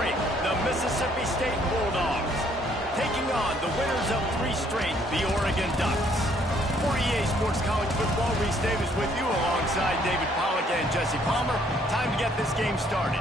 straight, the Mississippi State Bulldogs, taking on the winners of 3 straight, the Oregon Ducks. For EA Sports College Football, Reese Davis with you alongside David Pollack and Jesse Palmer. Time to get this game started.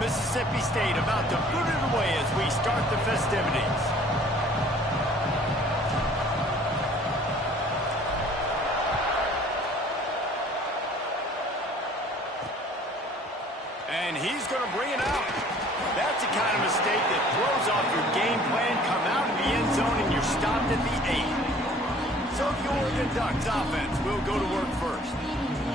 Mississippi State about to boot it away as we start the festivities. And he's going to bring it out. That's the kind of mistake that throws off your game plan. Come out of the end zone and you're stopped at the 8. So the Oregon Ducks offense will go to work first.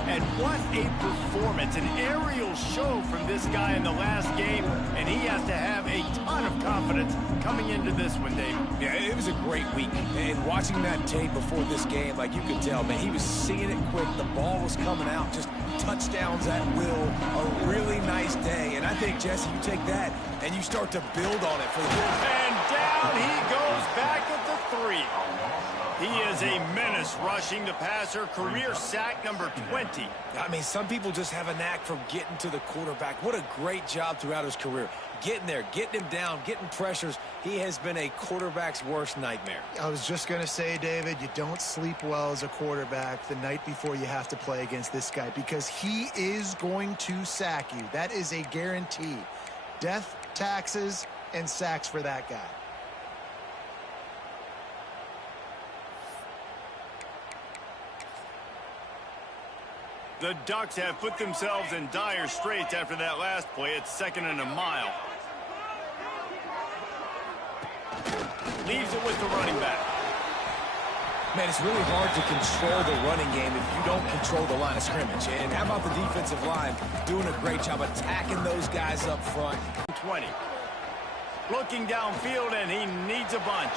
And what a performance, an aerial show from this guy in the last game, and he has to have a ton of confidence coming into this one, Dave. Yeah, it was a great week, and watching that tape before this game, like you could tell, man, he was seeing it quick, the ball was coming out, just touchdowns at will, a really nice day, and I think, Jesse, you take that, and you start to build on it for the And down he goes back at the 3. He is a menace rushing the passer, career sack number 20. I mean, some people just have a knack for getting to the quarterback. What a great job throughout his career. Getting there, getting him down, getting pressures. He has been a quarterback's worst nightmare. I was just going to say, David, you don't sleep well as a quarterback the night before you have to play against this guy because he is going to sack you. That is a guarantee. Death, taxes, and sacks for that guy. The Ducks have put themselves in dire straits after that last play. It's 2nd and a mile. Leaves it with the running back. Man, it's really hard to control the running game if you don't control the line of scrimmage. And how about the defensive line doing a great job attacking those guys up front? 20. Looking downfield, and he needs a bunch.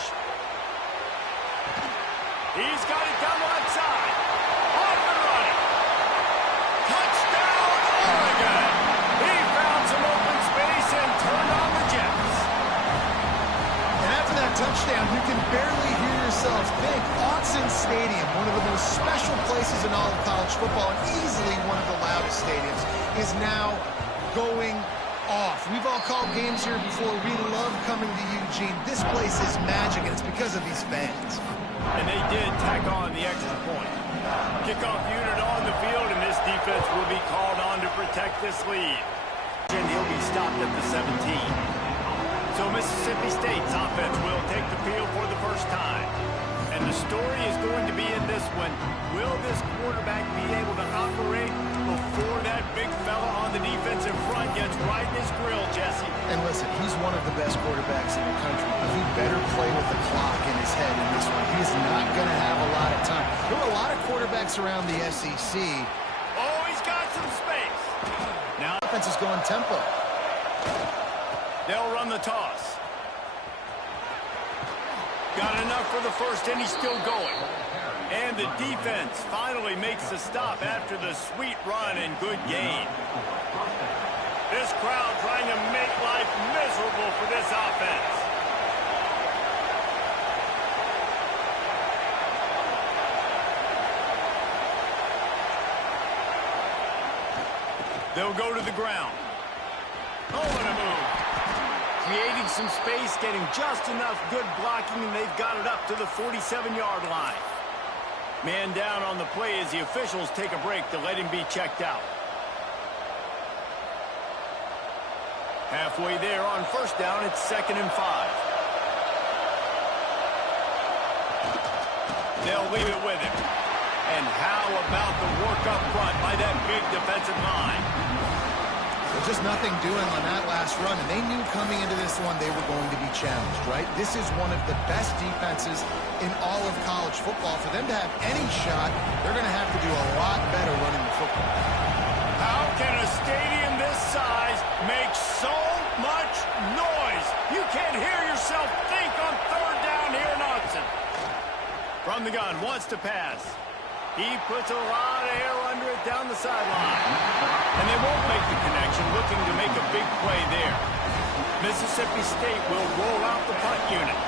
He's got it down the left side. Off and running. Touchdown, Oregon! He found some open space and turned on the Jets. And after that touchdown, you can barely hear yourself think. Autzen Stadium, one of the most special places in all of college football, and easily one of the loudest stadiums, is now going off. We've all called games here before. We love coming to Eugene. This place is magic, and it's because of these fans. And they did tack on the extra point. Kickoff unit on the field, and this defense will be called on to protect this lead. And he'll be stopped at the 17. So Mississippi State's offense will take the field for the first time. And the story is going to be in this one. Will this quarterback be able to operate before that big fella on the defensive front gets right in his grill, Jesse? And listen, he's one of the best quarterbacks in the country. He better play with the clock in his head in this one. He's not going to have a lot of time. There are a lot of quarterbacks around the SEC. Oh, he's got some space. Now Offense is going tempo. They'll run the toss. Got enough for the first, and he's still going. And the defense finally makes the stop after the sweet run and good gain. This crowd trying to make life miserable for this offense. They'll go to the ground. Oh, what a move. Creating some space, getting just enough good blocking, and they've got it up to the 47-yard line. Man down on the play as the officials take a break to let him be checked out. Halfway there on first down, it's 2nd and 5. They'll leave it with him. And how about the work up front by that big defensive line? There's just nothing doing on that last run, and they knew coming into this one they were going to be challenged, right? This is one of the best defenses in all of college football. For them to have any shot, they're going to have to do a lot better running the football. How can a stadium this size make so much noise? You can't hear yourself think on third down here in Autzen. From the gun, wants to pass. He puts a lot of air under it down the sideline. And they won't make the connection, looking to make a big play there. Mississippi State will roll out the punt unit.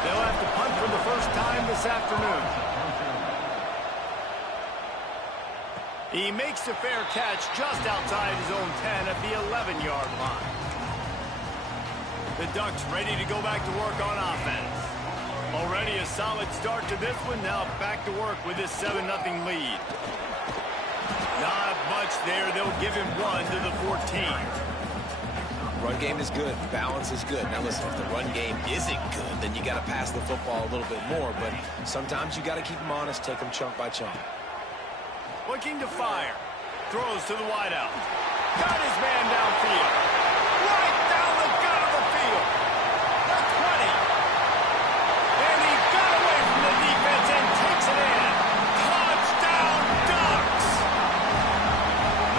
They'll have to punt for the first time this afternoon. He makes a fair catch just outside his own 10 at the 11-yard line. The Ducks ready to go back to work on offense. Already a solid start to this one. Now back to work with this 7-0 lead. Not much there. They'll give him one to the 14. Run game is good. Balance is good. Now listen, if the run game isn't good, then you got to pass the football a little bit more. But sometimes you got to keep them honest, take them chunk by chunk. Looking to fire. Throws to the wideout. Got his man downfield. Right down the gut of the field. The 20. And he got away from the defense and takes it in. Touchdown, Ducks!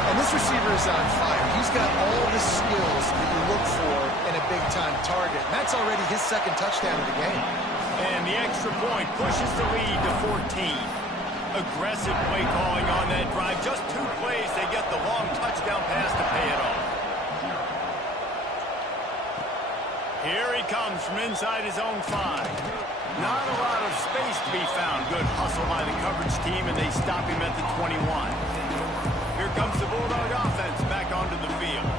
And this receiver is on fire. He's got all the skills that you look for in a big-time target. And that's already his second touchdown of the game. And the extra point pushes the lead to 14. Aggressive play calling on that drive. Just 2 plays, they get the long touchdown pass to pay it off. Here he comes from inside his own 5. Not a lot of space to be found. Good hustle by the coverage team, and they stop him at the 21. Here comes the Bulldog offense back onto the field.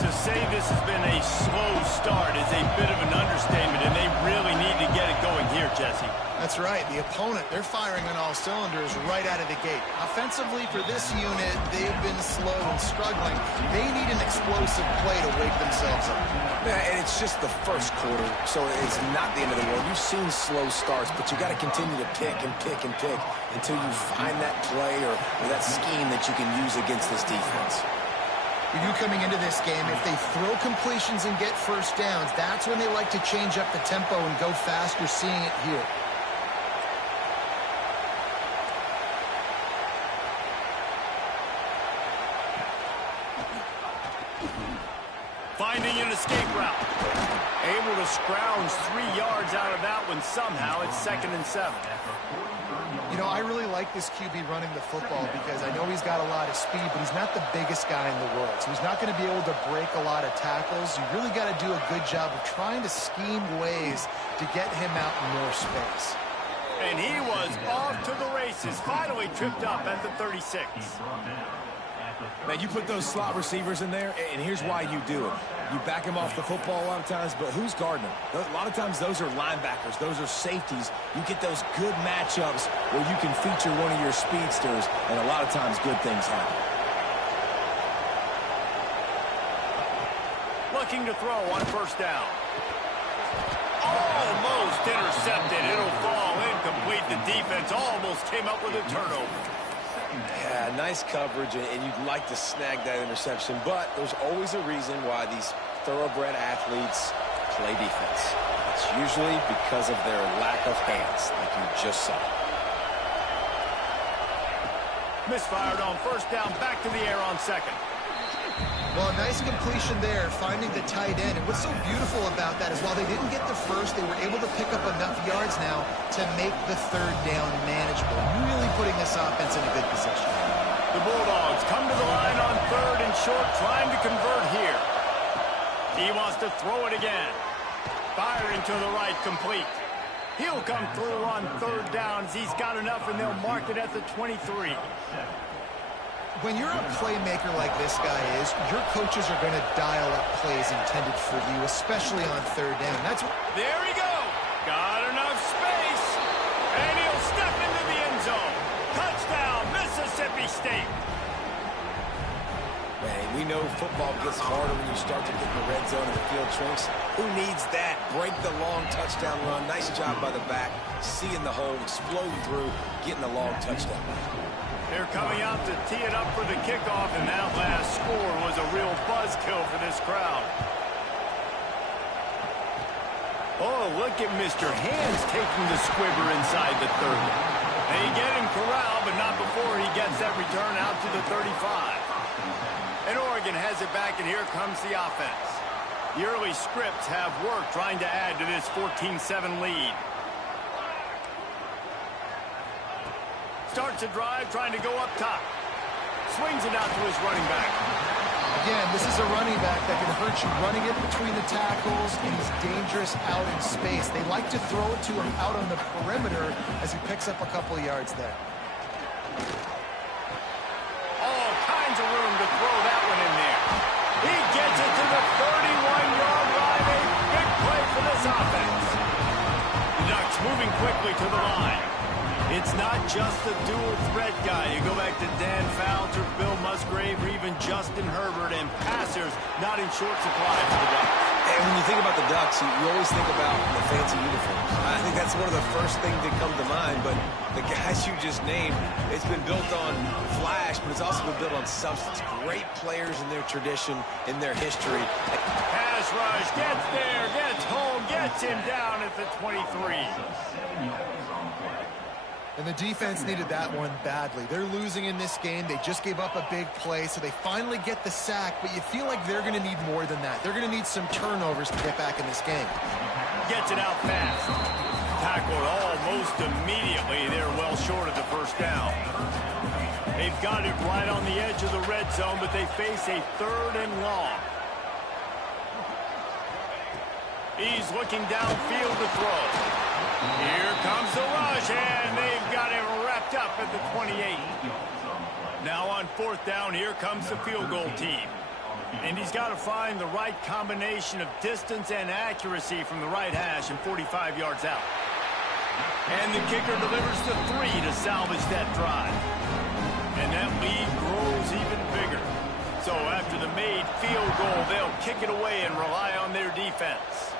To say this has been a slow start is a bit of an understatement, and they really need to get it going here, Jesse. That's right. The opponent, they're firing on all cylinders right out of the gate. Offensively, for this unit, they've been slow and struggling. They need an explosive play to wake themselves up. Yeah, and it's just the first quarter, so it's not the end of the world. You've seen slow starts, but you got to continue to pick and pick and pick until you find that play or that scheme that you can use against this defense. You coming into this game, if they throw completions and get first downs, that's when they like to change up the tempo and go fast. You're seeing it here. Finding an escape route. Able to scrounge 3 yards out of that one somehow. It's 2nd and 7. You know, I really like this QB running the football because I know he's got a lot of speed, but he's not the biggest guy in the world. So he's not going to be able to break a lot of tackles. You really got to do a good job of trying to scheme ways to get him out in more space. And he was off to the races. Finally tripped up at the 36. Man, you put those slot receivers in there, and here's why you do it. You back them off the football a lot of times, but who's guarding them? A lot of times those are linebackers. Those are safeties. You get those good matchups where you can feature one of your speedsters, and a lot of times good things happen. Looking to throw on 1st down. Almost intercepted. It'll fall incomplete. The defense almost came up with a turnover. Yeah, nice coverage, and you'd like to snag that interception, but there's always a reason why these thoroughbred athletes play defense. It's usually because of their lack of hands, like you just saw. Misfired on 1st down, back to the air on 2nd. Well, a nice completion there, finding the tight end. And what's so beautiful about that is while they didn't get the first, they were able to pick up enough yards now to make the 3rd down manageable. Really putting this offense in a good position. The Bulldogs come to the line on 3rd and short, trying to convert here. He wants to throw it again. Firing to the right, complete. He'll come through on 3rd downs. He's got enough, and they'll mark it at the 23. When you're a playmaker like this guy is, your coaches are going to dial up plays intended for you, especially on 3rd down. That's what... There he goes. Got enough space. And he'll step into the end zone. Touchdown, Mississippi State. Man, we know football gets harder when you start to get in the red zone and the field shrinks. Who needs that? Break the long touchdown run. Nice job by the back. Seeing the hole, exploding through, getting the long touchdown. They're coming out to tee it up for the kickoff, and that last score was a real buzzkill for this crowd. Oh, look at Mr. Hands taking the squibber inside the 30. They get him corralled, but not before he gets that return out to the 35. And Oregon has it back, and here comes the offense. The early scripts have worked trying to add to this 14-7 lead. Starts a drive trying to go up top. Swings it out to his running back. Again, this is a running back that can hurt you running it between the tackles, and he's dangerous out in space. They like to throw it to him out on the perimeter as he picks up a couple of yards there. All kinds of room to throw that one in there. He gets it to the 31-yard line. A big play for this offense. The Ducks moving quickly to the line. It's not just the dual threat guy. You go back to Dan Fouts or Bill Musgrave or even Justin Herbert, and passers not in short supply for the Ducks. And when you think about the Ducks, you always think about the fancy uniforms. I think that's one of the first things that come to mind, but the guys you just named, it's been built on flash, but it's also been built on substance. Great players in their tradition, in their history. Pass rush, gets there, gets home, gets him down at the 23. And the defense needed that one badly. They're losing in this game. They just gave up a big play, so they finally get the sack, but you feel like they're going to need more than that. They're going to need some turnovers to get back in this game. Gets it out fast. Tackled almost immediately. They're well short of the first down. They've got it right on the edge of the red zone, but they face a 3rd and long. He's looking downfield to throw. Here comes the rush, and they've got it wrapped up at the 28. Now on 4th down, here comes the field goal team. And he's got to find the right combination of distance and accuracy from the right hash and 45 yards out. And the kicker delivers the 3 to salvage that drive. And that lead grows even bigger. So after the made field goal, they'll kick it away and rely on their defense.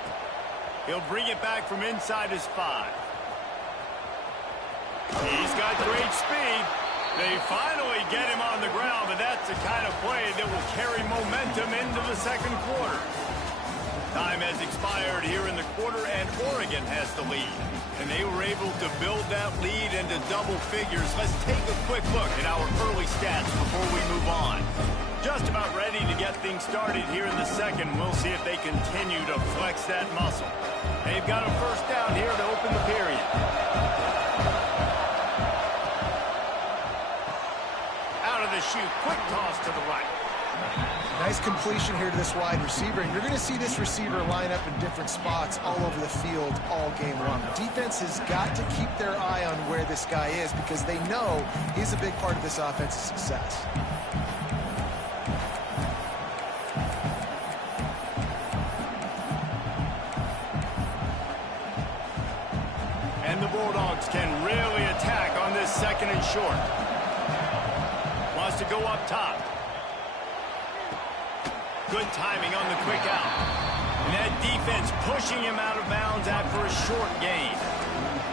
He'll bring it back from inside his 5. He's got great speed. They finally get him on the ground, but that's the kind of play that will carry momentum into the second quarter. Time has expired here in the quarter, and Oregon has the lead. And they were able to build that lead into double figures. Let's take a quick look at our early stats before we move on. Just about ready to get things started here in the second. We'll see if they continue to flex that muscle. They've got a first down here to open the period. Out of the chute, quick toss to the right. Nice completion here to this wide receiver, and you're going to see this receiver line up in different spots all over the field all game long. The defense has got to keep their eye on where this guy is because they know he's a big part of this offense's success. And the Bulldogs can really attack on this 2nd and short. Wants to go up top. Good timing on the quick out. And that defense pushing him out of bounds after a short gain.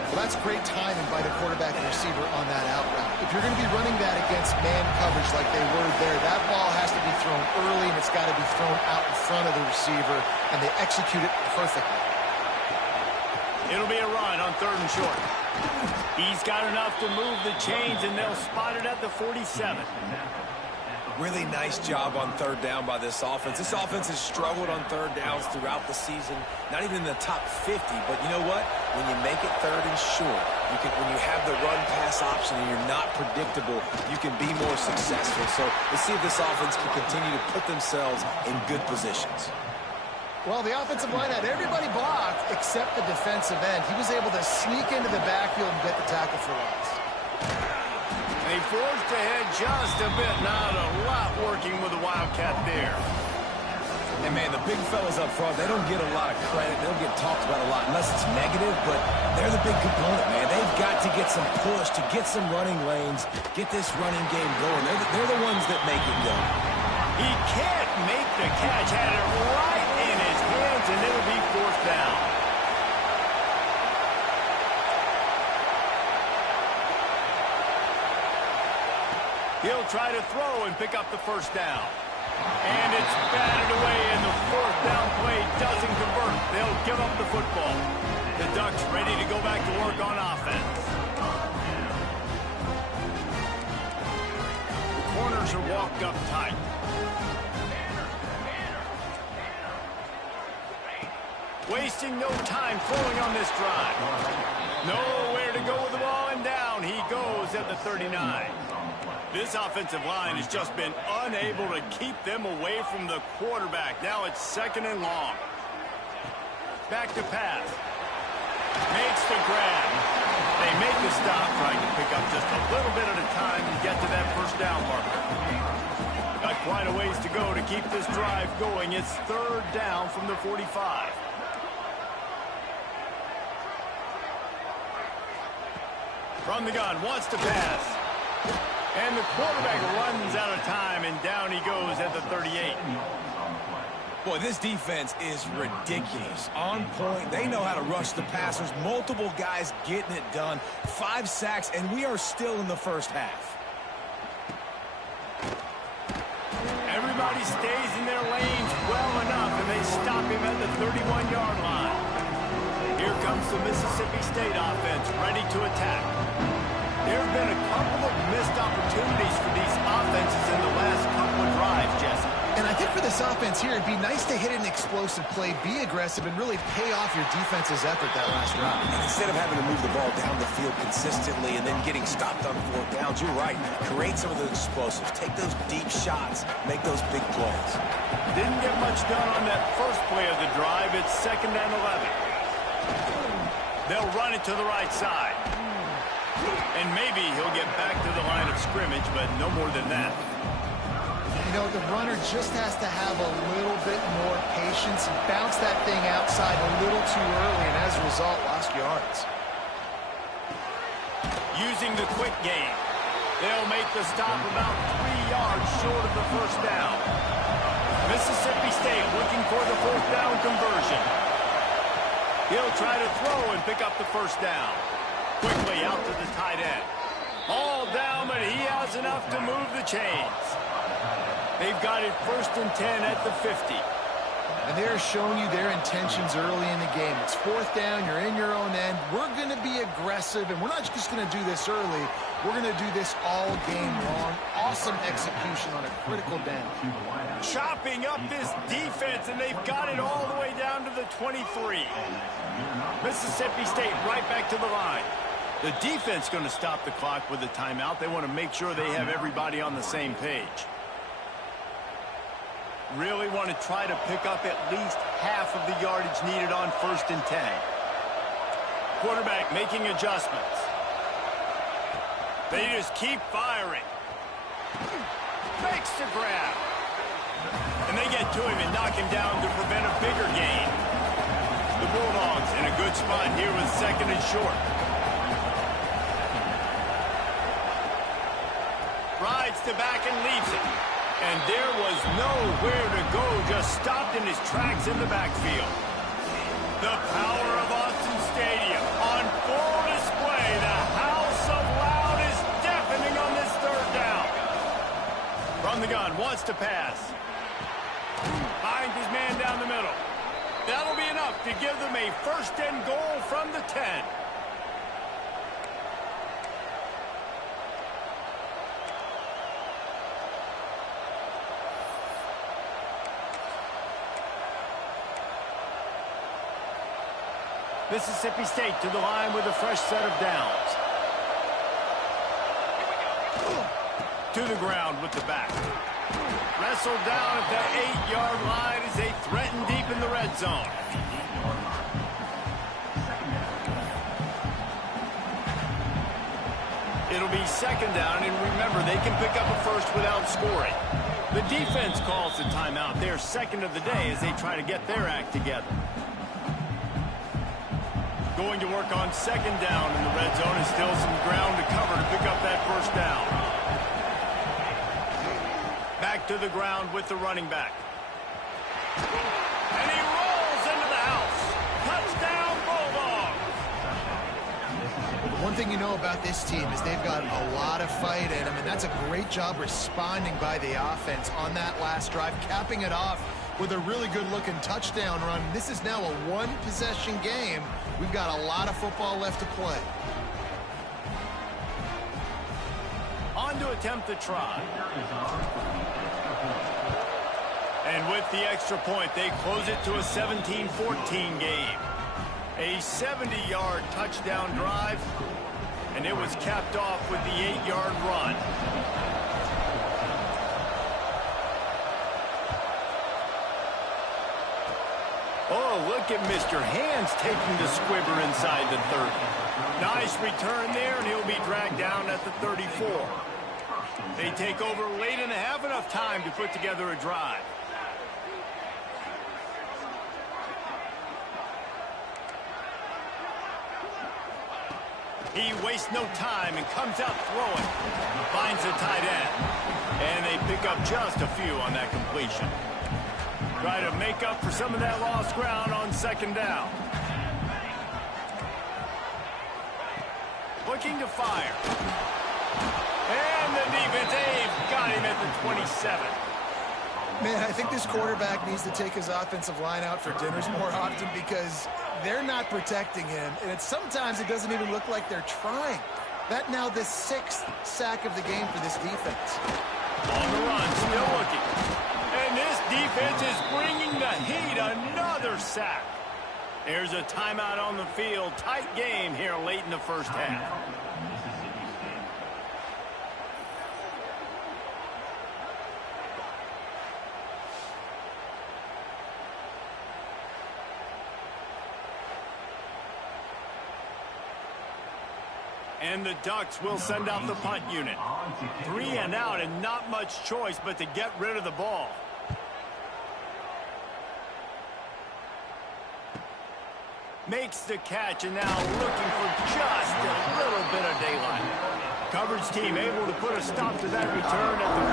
Well, that's great timing by the quarterback and receiver on that out route. If you're going to be running that against man coverage like they were there, that ball has to be thrown early, and it's got to be thrown out in front of the receiver, and they execute it perfectly. It'll be a run on 3rd and short. He's got enough to move the chains, and they'll spot it at the 47. Really nice job on 3rd down by this offense. This offense has struggled on 3rd downs throughout the season. Not even in the top 50, but you know what? When you make it 3rd and short, when you have the run-pass option and you're not predictable, you can be more successful. So let's see if this offense can continue to put themselves in good positions. Well, the offensive line had everybody blocked except the defensive end. He was able to sneak into the backfield and get the tackle for loss. They forged ahead just a bit. Not a lot working with the Wildcat there. And, man, the big fellas up front, they don't get a lot of credit. They don't get talked about a lot unless it's negative, but they're the big component, man. They've got to get some push, to get some running lanes, get this running game going. They're the ones that make it go. He can't make the catch. Had it right in his hands, and it'll be 4th down. He'll try to throw and pick up the first down. And it's batted away, and the 4th down play doesn't convert. They'll give up the football. The Ducks ready to go back to work on offense. The corner defenders are walked up tight. Wasting no time throwing on this drive. Nowhere to go with the ball, and down he goes at the 39. This offensive line has just been unable to keep them away from the quarterback. Now it's 2nd and long. Back to pass. Makes the grab. They make the stop, trying to pick up just a little bit at a time and get to that first down marker. Got quite a ways to go to keep this drive going. It's 3rd down from the 45. From the gun, wants to pass. And the quarterback runs out of time, and down he goes at the 38. Boy, this defense is ridiculous. On point. They know how to rush the passers. Multiple guys getting it done. 5 sacks, and we are still in the first half. Everybody stays in their lanes well enough, and they stop him at the 31-yard line. Here comes the Mississippi State offense, ready to attack. There have been a couple of missed opportunities for these offenses in the last couple of drives, Jesse. And I think for this offense here, it'd be nice to hit an explosive play, be aggressive, and really pay off your defense's effort that last drive. And instead of having to move the ball down the field consistently and then getting stopped on 4th downs, you're right. Create some of those explosives. Take those deep shots. Make those big plays. Didn't get much done on that first play of the drive. It's 2nd and 11. They'll run it to the right side. And maybe he'll get back to the line of scrimmage, but no more than that. You know, the runner just has to have a little bit more patience and bounce that thing outside a little too early, and as a result, lost yards. Using the quick game, they'll make the stop about 3 yards short of the first down. Mississippi State looking for the 4th down conversion. He'll try to throw and pick up the first down. Quickly out to the tight end. All down, but he has enough to move the chains. They've got it 1st and 10 at the 50. And they're showing you their intentions early in the game. It's 4th down, you're in your own end. We're going to be aggressive, and we're not just going to do this early. We're going to do this all game long. Awesome execution on a critical down. Chopping up this defense, and they've got it all the way down to the 23. Mississippi State right back to the line. The defense going to stop the clock with a timeout. They want to make sure they have everybody on the same page. Really want to try to pick up at least half of the yardage needed on 1st and 10. Quarterback making adjustments. They just keep firing. Makes the grab. And they get to him and knock him down to prevent a bigger gain. The Bulldogs in a good spot here with 2nd and short. Rides to back and leaves it. And there was nowhere to go, just stopped in his tracks in the backfield. The power of Autzen Stadium on full display. The house of loud is deafening on this 3rd down. From the gun, wants to pass. Finds his man down the middle. That'll be enough to give them a 1st and goal from the 10. Mississippi State to the line with a fresh set of downs. To the ground with the back. Wrestled down at the 8-yard line as they threaten deep in the red zone. It'll be 2nd down, and remember, they can pick up a first without scoring. The defense calls the timeout. They're 2nd of the day as they try to get their act together. Going to work on 2nd down in the red zone, and still some ground to cover to pick up that first down. Back to the ground with the running back. And he rolls into the house. Touchdown, Bulldogs! One thing you know about this team is they've got a lot of fight in them, and that's a great job responding by the offense on that last drive, capping it off with a really good-looking touchdown run. This is now a one-possession game. We've got a lot of football left to play. On to attempt the try. And with the extra point, they close it to a 17-14 game. A 70-yard touchdown drive, and it was capped off with the 8-yard run. Oh, look at Mr. Hands taking the squibber inside the 30. Nice return there, and he'll be dragged down at the 34. They take over late in the half, enough time to put together a drive. He wastes no time and comes out throwing. Finds the tight end. And they pick up just a few on that completion. Try to make up for some of that lost ground on second down. Looking to fire. And the defense, they've got him at the 27. Man, I think this quarterback needs to take his offensive line out for dinners more often because they're not protecting him. And sometimes it doesn't even look like they're trying. That now the 6th sack of the game for this defense. On the run, still looking. And this defense is bringing the heat. Another sack. There's a timeout on the field. Tight game here late in the first half. And the Ducks will send out the punt unit. 3 and out, and not much choice but to get rid of the ball. Makes the catch, and now looking for just a little bit of daylight. Coverage team able to put a stop to that return at the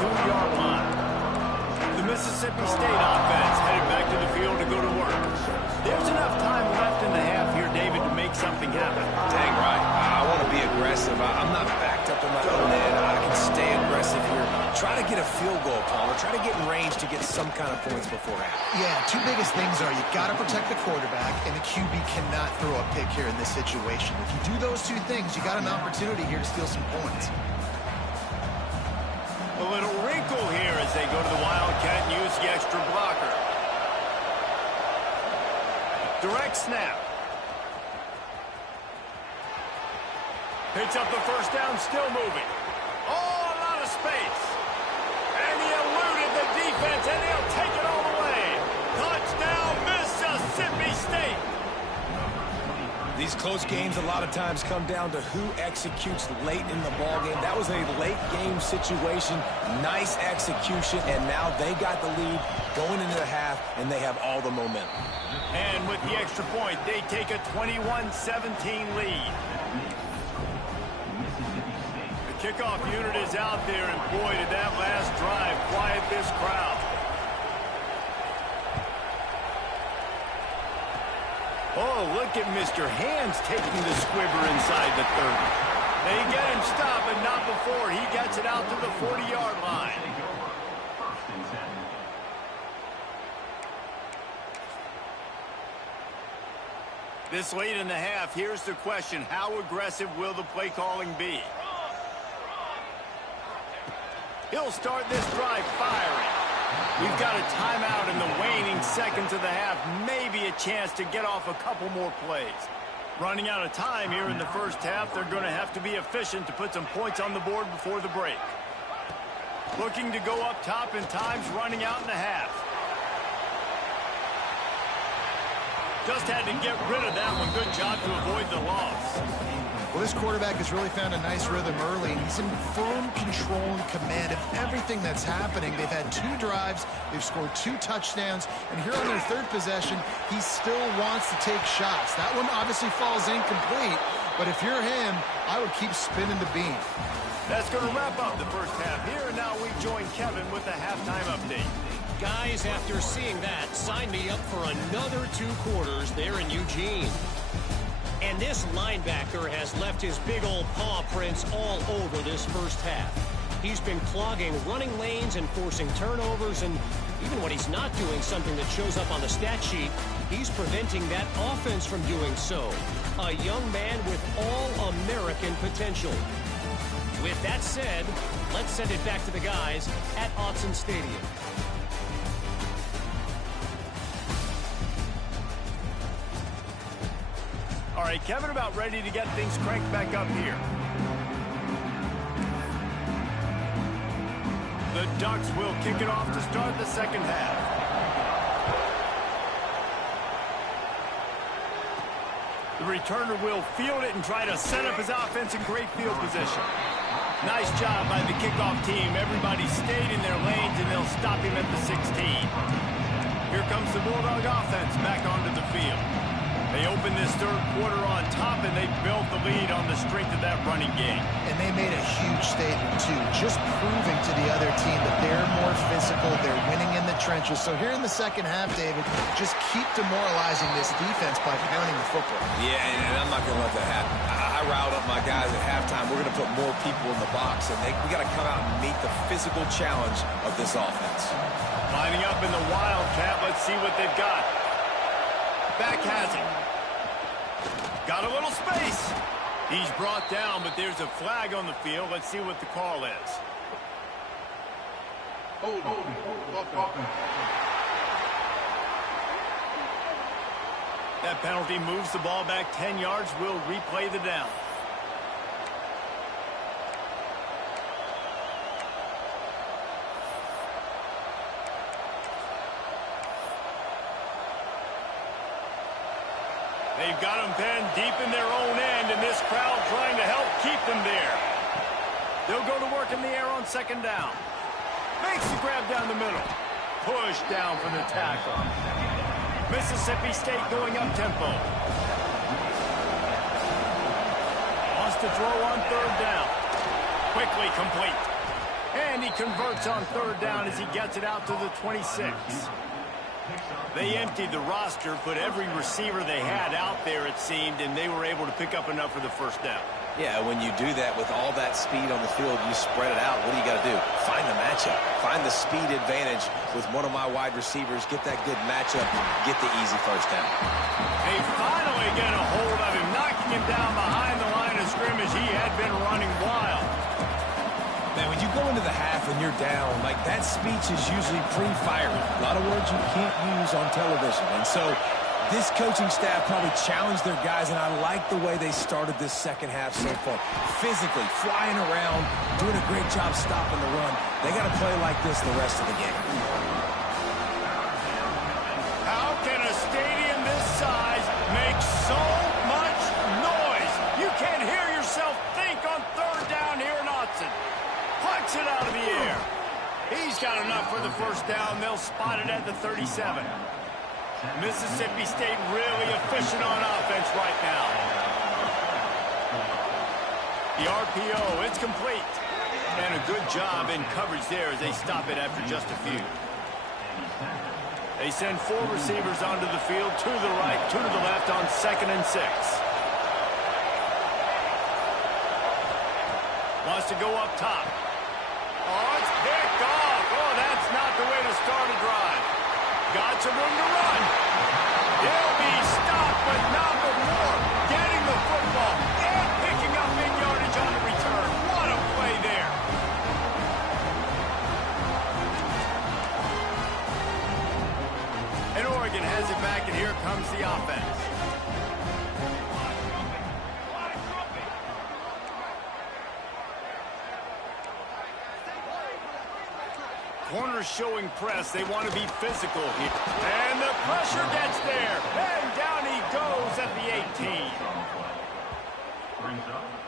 42-yard line. The Mississippi State offense headed back to the field to go to work. There's enough time left in the half here, David, to make something happen. Dang right. I want to be aggressive. I'm not backed up in my own end. I can stay aggressive here. Try to get a field goal, Palmer. Try to get in range to get some kind of points before half. Yeah, two biggest things are you got to protect the quarterback, and the QB cannot throw a pick here in this situation. If you do those two things, you got an opportunity here to steal some points. A little wrinkle here as they go to the Wildcat and use the extra blocker. Direct snap. Picks up the first down, still moving. Oh, a lot of space. And he eluded the defense, and he'll take it all the way. Touchdown, Mississippi State. These close games a lot of times come down to who executes late in the ballgame. That was a late game situation. Nice execution, and now they got the lead going into the half, and they have all the momentum. And with the extra point, they take a 21-17 lead. The kickoff unit is out there, and boy, did that last drive quiet this crowd. Oh, look at Mr. Hands taking the squibber inside the 30. They get him stopped, but not before he gets it out to the 40-yard line. This late in the half, here's the question. How aggressive will the play calling be? He'll start this drive firing. We've got a timeout in the waning seconds of the half. Maybe a chance to get off a couple more plays. Running out of time here in the first half. They're going to have to be efficient to put some points on the board before the break. Looking to go up top, and time's running out in the half. Just had to get rid of that one. Good job to avoid the loss. Well, this quarterback has really found a nice rhythm early, and he's in firm control and command of everything that's happening. They've had 2 drives, they've scored 2 touchdowns, and here on their 3rd possession, he still wants to take shots. That one obviously falls incomplete, but if you're him, I would keep spinning the beam. That's going to wrap up the first half here, and now we join Kevin with a halftime update. Guys, after seeing that, sign me up for another 2 quarters there in Eugene. And this linebacker has left his big old paw prints all over this first half. He's been clogging running lanes and forcing turnovers, and even when he's not doing something that shows up on the stat sheet, he's preventing that offense from doing so. A young man with all-American potential. With that said, let's send it back to the guys at Autzen Stadium. All right, Kevin, about ready to get things cranked back up here. The Ducks will kick it off to start the second half. The returner will field it and try to set up his offense in great field position. Nice job by the kickoff team. Everybody stayed in their lanes, and they'll stop him at the 16. Here comes the Bulldog offense back onto the field. They opened this third quarter on top, and they built the lead on the strength of that running game. And they made a huge statement, too, just proving to the other team that they're more physical, they're winning in the trenches. So here in the second half, David, just keep demoralizing this defense by pounding the football. Yeah, and I'm not going to let that happen. I riled up my guys at halftime. We're going to put more people in the box, and we got to come out and meet the physical challenge of this offense. Lining up in the Wildcat. Let's see what they've got. Back has it. Got a little space. He's brought down, but there's a flag on the field. Let's see what the call is. That penalty moves the ball back 10 yards. We'll replay the down. They've got them pinned deep in their own end, and this crowd trying to help keep them there. They'll go to work in the air on second down. Makes the grab down the middle. Push down for the tackle. Mississippi State going up-tempo. Wants to throw on third down. Quickly complete. And he converts on third down as he gets it out to the 26. They emptied the roster, put every receiver they had out there, it seemed, and they were able to pick up enough for the first down. Yeah, when you do that with all that speed on the field, you spread it out. What do you got to do? Find the matchup. Find the speed advantage with one of my wide receivers. Get that good matchup. Get the easy first down. They finally get a hold of him, knocking him down behind the line of scrimmage. He had been running wild. Man, when you go into the half and you're down, like that speech is usually pre-fired. A lot of words you can't use on television. And so this coaching staff probably challenged their guys, and I like the way they started this second half so far. Physically, flying around, doing a great job stopping the run. They got to play like this the rest of the game. How can a stadium this size make so much noise? You can't hear yourself think on third down here in Autzen. Puts it out of the air. He's got enough for the first down. They'll spot it at the 37. Mississippi State really efficient on offense right now. The RPO, it's complete. And a good job in coverage there as they stop it after just a few. They send four receivers onto the field, two to the right, two to the left on 2nd and 6. Wants to go up top. Oh, it's picked off. Oh, that's not the way to start a drive. Got some room to run. He'll be stopped, but not before getting the football and picking up in yardage on the return. What a play there. And Oregon has it back, and here comes the offense. Corners showing press. They want to be physical here. And the pressure gets there. And down he goes at the 18.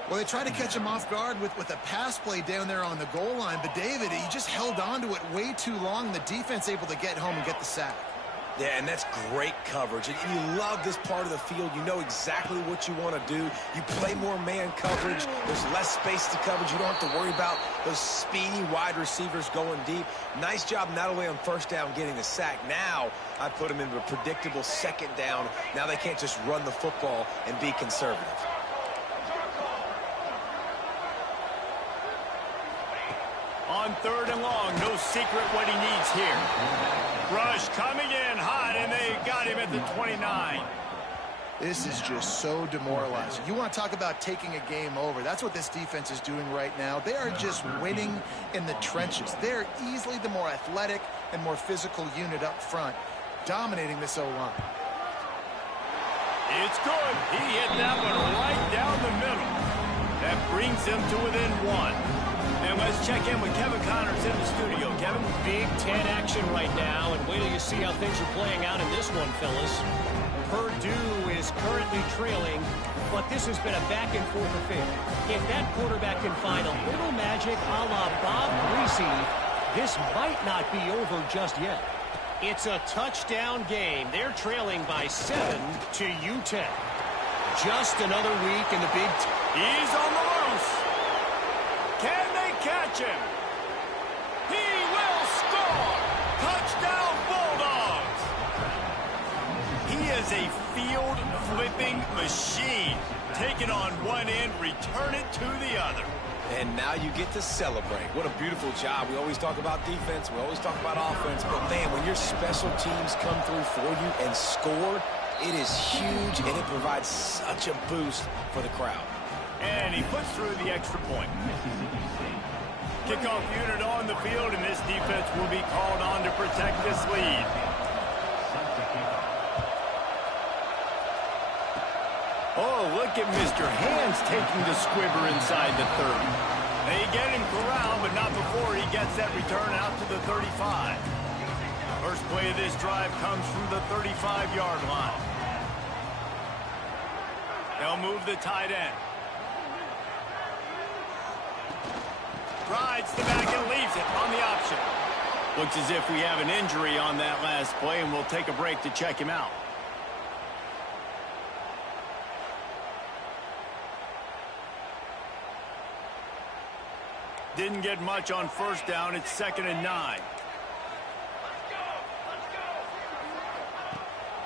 Well, they tried to catch him off guard with a pass play down there on the goal line. But, David, he just held on to it way too long. The defense able to get home and get the sack. Yeah, and that's great coverage. And you love this part of the field. You know exactly what you want to do. You play more man coverage. There's less space to coverage. You don't have to worry about those speedy wide receivers going deep. Nice job not only on first down getting the sack. Now I put them into a predictable second down. Now they can't just run the football and be conservative. On third and long, no secret what he needs here. Rush coming in hot, and they got him at the 29. This is just so demoralizing. You want to talk about taking a game over. That's what this defense is doing right now. They are just winning in the trenches. They're easily the more athletic and more physical unit up front, dominating this O-line. It's good. He hit that one right down the middle. That brings him to within 1. And let's check in with Kevin Connors in the studio. Kevin? Big Ten action right now, and wait till you see how things are playing out in this one, fellas. Purdue is currently trailing, but this has been a back-and-forth affair. If that quarterback can find a little magic a la Bob Greasy, this might not be over just yet. It's a touchdown game. They're trailing by 7 to UTEP. Just another week in the Big Ten. He's on the loose. Can they catch him? He will score! Touchdown Bulldogs! He is a field-flipping machine. Take it on one end, return it to the other. And now you get to celebrate. What a beautiful job. We always talk about defense. We always talk about offense. But, man, when your special teams come through for you and score, it is huge, and it provides such a boost for the crowd. And he puts through the extra point. Kickoff unit on the field, and this defense will be called on to protect this lead. Oh, look at Mr. Hands taking the squibber inside the 30. They get him corralled, but not before he gets that return out to the 35. First play of this drive comes from the 35-yard line. They'll move the tight end. Rides the back and leaves it on the option. Looks as if we have an injury on that last play, and we'll take a break to check him out. Didn't get much on first down. It's 2nd and 9.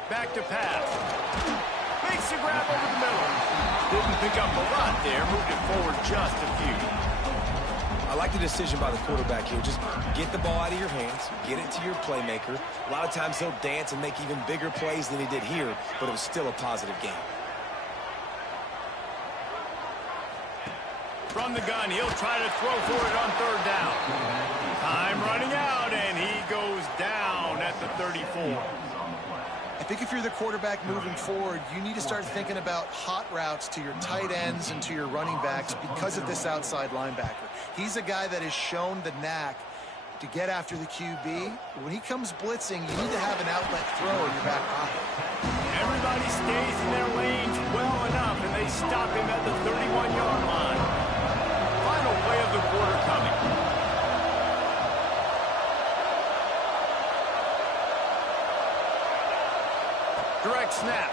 Back to pass. Makes the grab over the middle. Didn't pick up a lot there. Moved it forward just a few. I like the decision by the quarterback here. Just get the ball out of your hands, get it to your playmaker. A lot of times he'll dance and make even bigger plays than he did here, but it was still a positive game. From the gun, he'll try to throw for it on 3rd down. Time running out, and he goes down at the 34. I think if you're the quarterback moving forward, you need to start thinking about hot routes to your tight ends and to your running backs because of this outside linebacker. He's a guy that has shown the knack to get after the QB. When he comes blitzing, you need to have an outlet throw in your back pocket. Everybody stays in their lanes well enough, and they stop him at the 31-yard line. Final play of the quarter coming. Direct snap,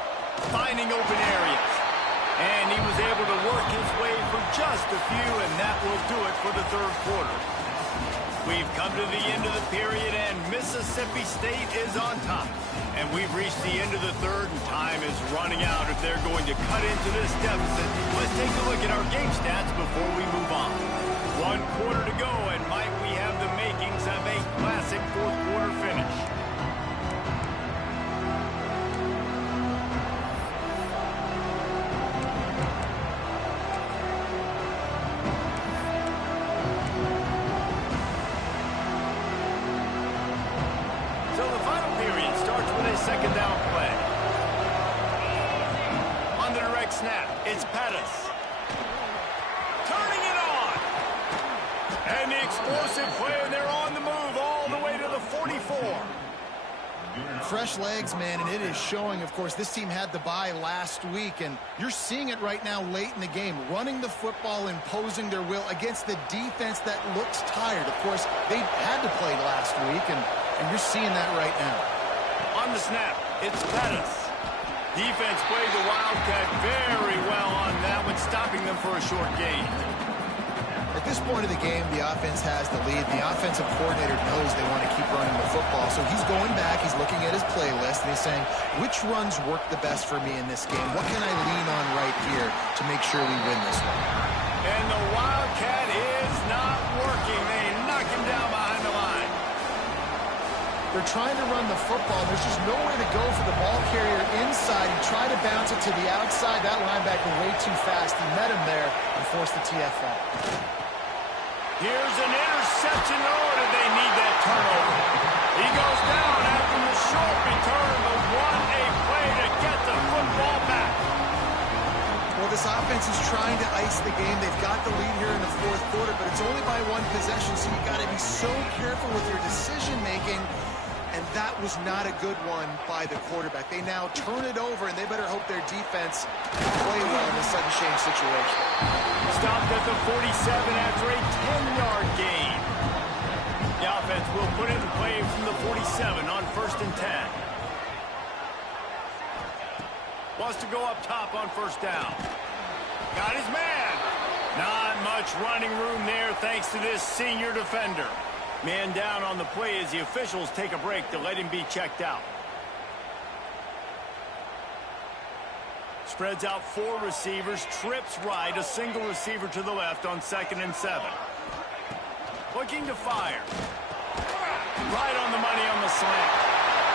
finding open areas. And he was able to work his way for just a few, and that will do it for the 3rd quarter. We've come to the end of the period, and Mississippi State is on top. And we've reached the end of the 3rd, and time is running out if they're going to cut into this deficit. Let's take a look at our game stats before we move on. 1 quarter to go, and might we have the makings of a classic 4th quarter finish. So the final period starts with a 2nd down play. On the direct snap, it's Pettis. Turning it on. And the explosive play, and they're on the move all the way to the 44. Fresh legs, man, and it is showing. Of course, this team had the bye last week, and you're seeing it right now late in the game, running the football, imposing their will against the defense that looks tired. Of course, they had to play last week, and you're seeing that right now. On the snap, it's Pettis. Defense played the Wildcat very well on that one, stopping them for a short gain. At this point of the game, the offense has the lead. The offensive coordinator knows they want to keep running the football, so he's going back, he's looking at his playlist, and he's saying, which runs work the best for me in this game? What can I lean on right here to make sure we win this one? And the Wildcat is not working. They knock him down behind the line. They're trying to run the football. There's just nowhere to go for the ball carrier inside. He tried to bounce it to the outside. That linebacker way too fast. He met him there and forced the TFL. Here's an interception. Oh, did they need that turnover? He goes down after the short return, but a play to get the football back. Well, this offense is trying to ice the game. They've got the lead here in the fourth quarter, but it's only by one possession, so you got to be so careful with your decision-making. And that was not a good one by the quarterback. They now turn it over, and they better hope their defense play well in this sudden change situation. Stopped at the 47 after a 10-yard gain. The offense will put it in play from the 47 on 1st and 10. Wants to go up top on 1st down. Got his man. Not much running room there thanks to this senior defender. Man down on the play as the officials take a break to let him be checked out. Spreads out 4 receivers, trips right, a single receiver to the left on 2nd and 7. Looking to fire. Right on the money on the slant.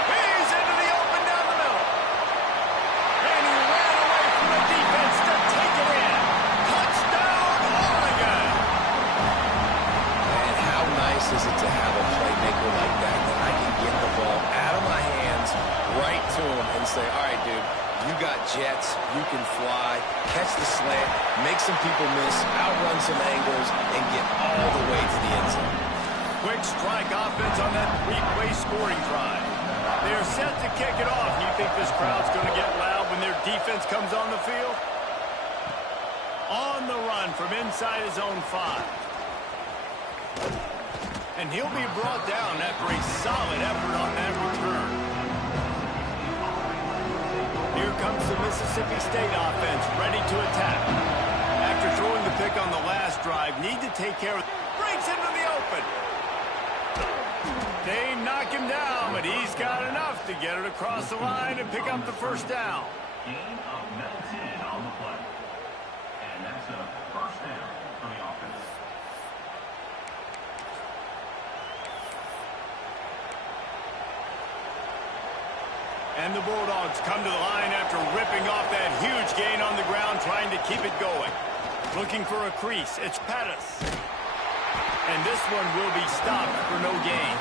He's into the open down the middle. And he ran away from the defense to take it in. Touchdown, Oregon! And how nice is it to have a playmaker like that I can get the ball out of my hands right to him and say, all right, dude, you got jets, you can fly, catch the slant, make some people miss, outrun some angles, and get all the way to the end zone. Quick strike offense on that 3-play scoring drive. They are set to kick it off. You think this crowd's going to get loud when their defense comes on the field? On the run from inside his own 5. And he'll be brought down after a solid effort on that return. Here comes the Mississippi State offense, ready to attack. After throwing the pick on the last drive, need to take care of it. Breaks into the open. They knock him down, but he's got enough to get it across the line and pick up the 1st down. Gain of 10 on the play. And that's a 1st down for the offense. And the Bulldogs come to the line after ripping off that huge gain on the ground, trying to keep it going. Looking for a crease. It's Pettis. And this one will be stopped for no gain.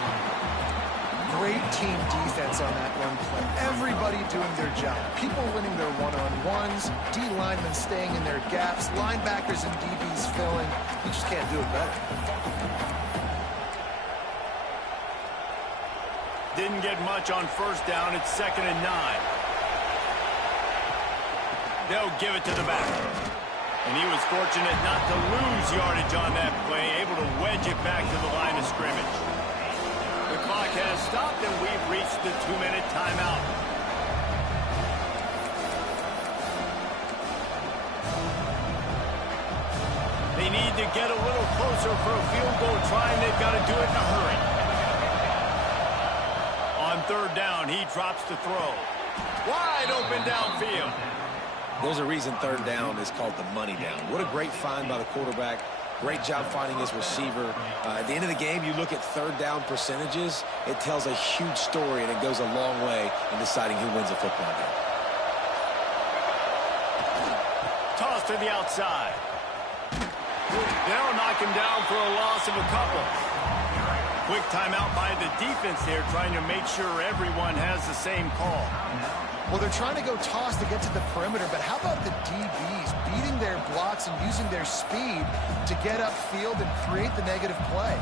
Great team defense on that one play. Everybody doing their job. People winning their one-on-ones, D linemen staying in their gaps, linebackers and DBs filling. You just can't do it better. Didn't get much on 1st down. It's 2nd and 9. They'll give it to the back. And he was fortunate not to lose yardage on that play, able to wedge it back to the line of scrimmage. The clock has stopped, and we've reached the 2-minute timeout. They need to get a little closer for a field goal try, and they've got to do it in a hurry. On 3rd down, he drops to throw. Wide open downfield. There's a reason 3rd down is called the money down. What a great find by the quarterback. Great job finding his receiver. At the end of the game, you look at 3rd down percentages. It tells a huge story, and it goes a long way in deciding who wins a football game. Toss to the outside. They'll knock him down for a loss of a couple. Quick timeout by the defense there, trying to make sure everyone has the same call. Well, they're trying to go toss to get to the perimeter, but how about the DBs beating their blocks and using their speed to get upfield and create the negative play?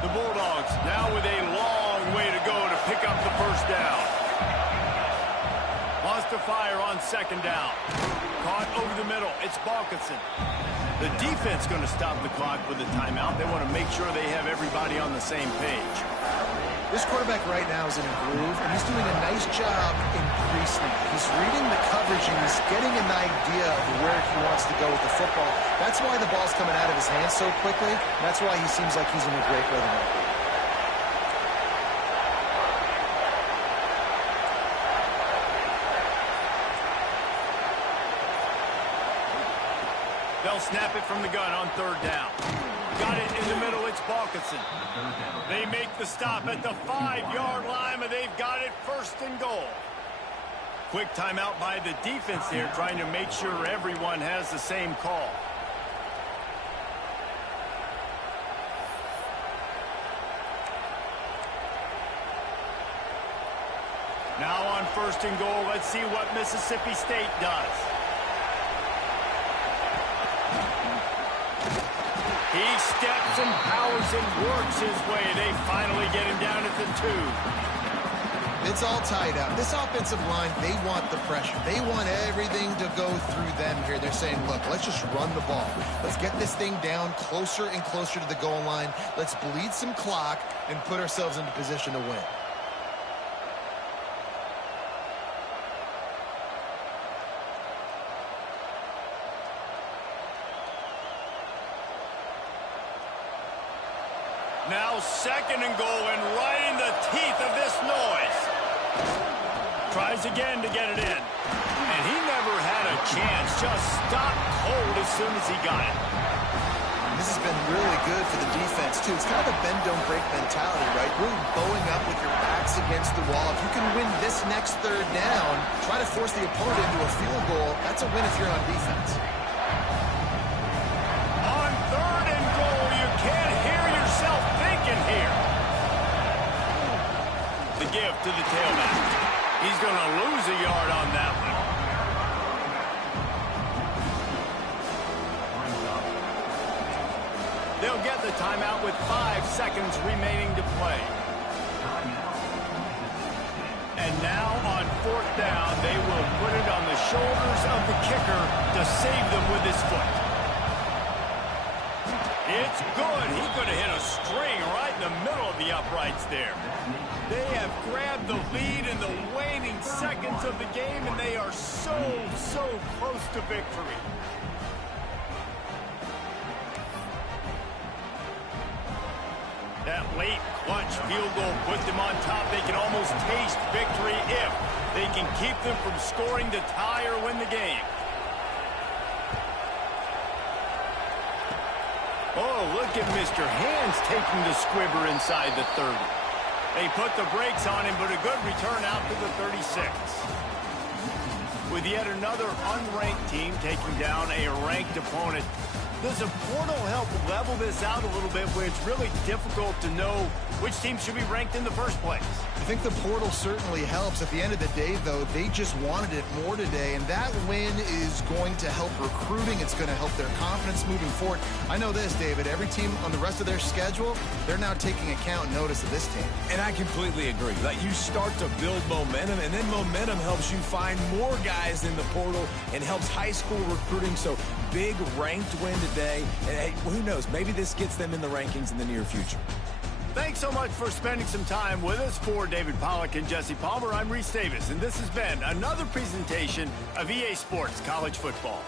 The Bulldogs now with a long way to go to pick up the 1st down. Wants to fire on 2nd down. Caught over the middle. It's Balkinson. The defense going to stop the clock with a timeout. They want to make sure they have everybody on the same page. This quarterback right now is in a groove, and he's doing a nice job increasing. He's reading the coverage, and he's getting an idea of where he wants to go with the football. That's why the ball's coming out of his hands so quickly. That's why he seems like he's in a great rhythm. They'll snap it from the gun on 3rd down. Got it in the middle. It's Balkinson. They make the stop at the 5-yard line, and they've got it 1st and goal. Quick timeout by the defense here, trying to make sure everyone has the same call. Now on 1st and goal, let's see what Mississippi State does. He steps and powers and works his way. They finally get him down at the 2. It's all tied up. This offensive line, they want the pressure. They want everything to go through them here. They're saying, look, let's just run the ball. Let's get this thing down closer and closer to the goal line. Let's bleed some clock and put ourselves into position to win. Now 2nd and goal, and right in the teeth of this noise. Tries again to get it in. And he never had a chance. Just stopped cold as soon as he got it. This has been really good for the defense, too. It's kind of a bend-don't-break mentality, right? Really bowing up with your backs against the wall. If you can win this next 3rd down, try to force the opponent into a field goal, that's a win if you're on defense. On 3rd and goal, you can't hear yourself thinking here. The give to the tailback. He's going to lose a yard on that one. They'll get the timeout with 5 seconds remaining to play. And now on 4th down, they will put it on the shoulders of the kicker to save them with his foot. It's good. He could have hit a string right in the middle of the uprights there. They have grabbed the lead in the waning seconds of the game, and they are so close to victory. That late clutch field goal put them on top. They can almost taste victory if they can keep them from scoring to tie or win the game. Oh, look at Mr. Hands taking the squibber inside the 30. They put the brakes on him, but a good return out to the 36. With yet another unranked team taking down a ranked opponent, does a portal help level this out a little bit where it's really difficult to know which team should be ranked in the first place? I think the portal certainly helps. At the end of the day, though, they just wanted it more today, and that win is going to help recruiting. It's going to help their confidence moving forward. I know this, David, every team on the rest of their schedule, they're now taking account and notice of this team. And I completely agree. Like, you start to build momentum, and then momentum helps you find more guys in the portal and helps high school recruiting. So big ranked win today. And hey, who knows, maybe this gets them in the rankings in the near future. Thanks so much for spending some time with us. For David Pollack and Jesse Palmer, I'm Reese Davis, and this has been another presentation of EA Sports College Football.